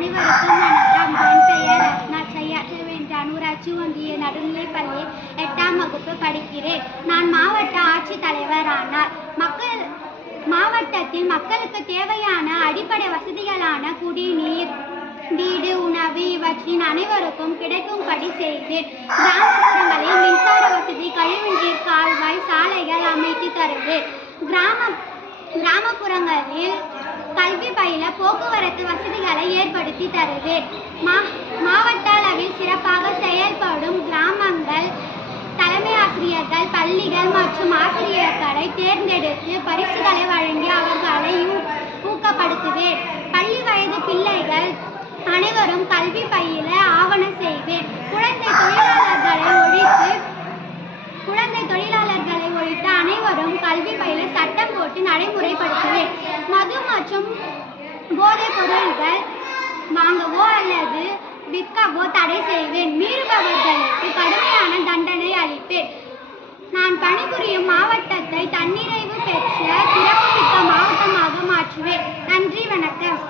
அனைவருக்கும் வணக்கம். என் பெயர் ரத்னா. செய்யாற்றுவேன்றான் ஊராட்சி ஒன்றிய நடுநிலைப் பள்ளியில் 8ஆம் வகுப்பு படிக்கிறேன். நான் மாவட்ட ஆட்சித்தலைவரானார். மாவட்டத்தில் மக்களுக்கு தேவையான அடிப்படை வசதிகளான குடிநீர், வீடு, உணவு இவற்றின் அனைவருக்கும் கிடைக்கும்படி செய்வேன். கிராமப்புறங்களில் மின்சார வசதி, கழிவுநீர், கால்வாய், சாலைகள் அமைத்து தருவேன். கிராமப்புறங்களில் கல்வி பயில போக்குவரத்து வசதிகளை ஏற்படுத்தி தருவேன். மாவட்ட அளவில் சிறப்பாக செயல்படும் கிராமங்கள் தலைமை ஆசிரியர்கள், பள்ளிகள் மற்றும் ஆசிரியர்களை தேர்ந்தெடுத்து பரிசுகளை வழங்கி அவர்களை ஊக்கப்படுத்துவேன். பள்ளி வயது பிள்ளைகள் அனைவரும் கல்வி பயில ஆவணம் செய்வேன். குழந்தை தொழிலாளர்களை ஒழித்து அனைவரும் கல்வி பயில சட்டம் போட்டு நடைமுறைப்படுத்துவேன். மது மற்றும் போதைப் பொருள்கள் வாங்கவோ அல்லது விற்கவோ தடை செய்வேன். மீறுபவர்களுக்கு கடுமையான தண்டனை அளிப்பேன். நான் பணிபுரியும் மாவட்டத்தை தண்ணீரை